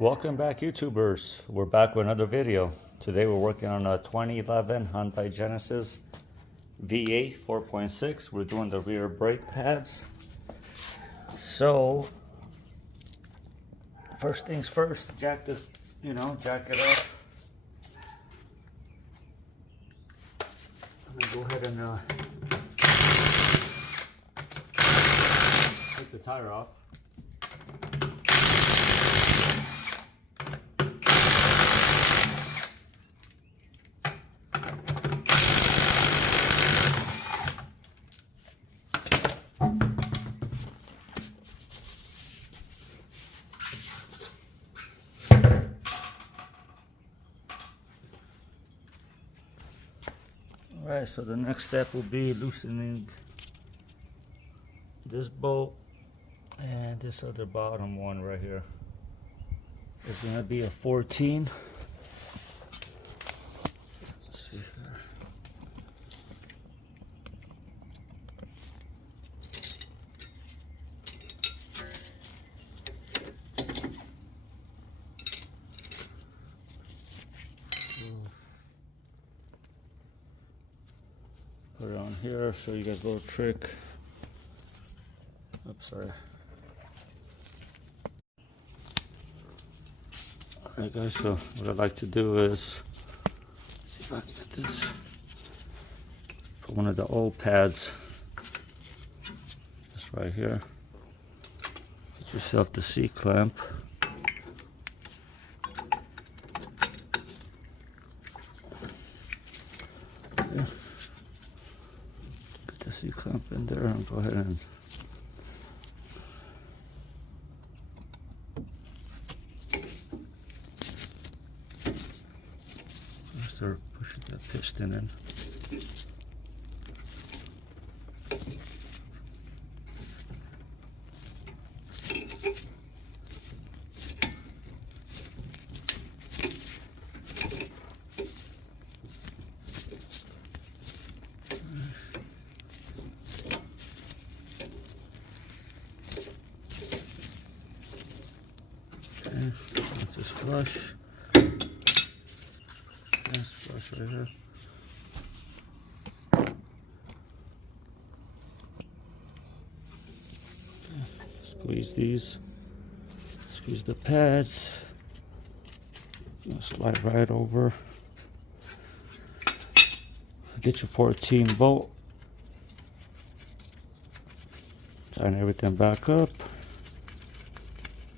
Welcome back, YouTubers. We're back with another video. Today we're working on a 2011 Hyundai Genesis V8 4.6. We're doing the rear brake pads. So first things first, jack it up. I'm gonna go ahead and take the tire off. Alright, so the next step will be loosening this bolt and this other bottom one right here. It's going to be a 14. Let's see here. Put it on here, show you guys a little trick. Oops, sorry. Alright guys, so what I'd like to do is, see if I can get this, put one of the old pads, just right here. Get yourself the C-clamp. Okay. Get the C-clamp in there and go ahead and start pushing that piston in. Okay, let's just flush. Yes, flush right here. Okay, squeeze these. Squeeze the pads. Slide right over. Get your 14 bolt. Tighten everything back up.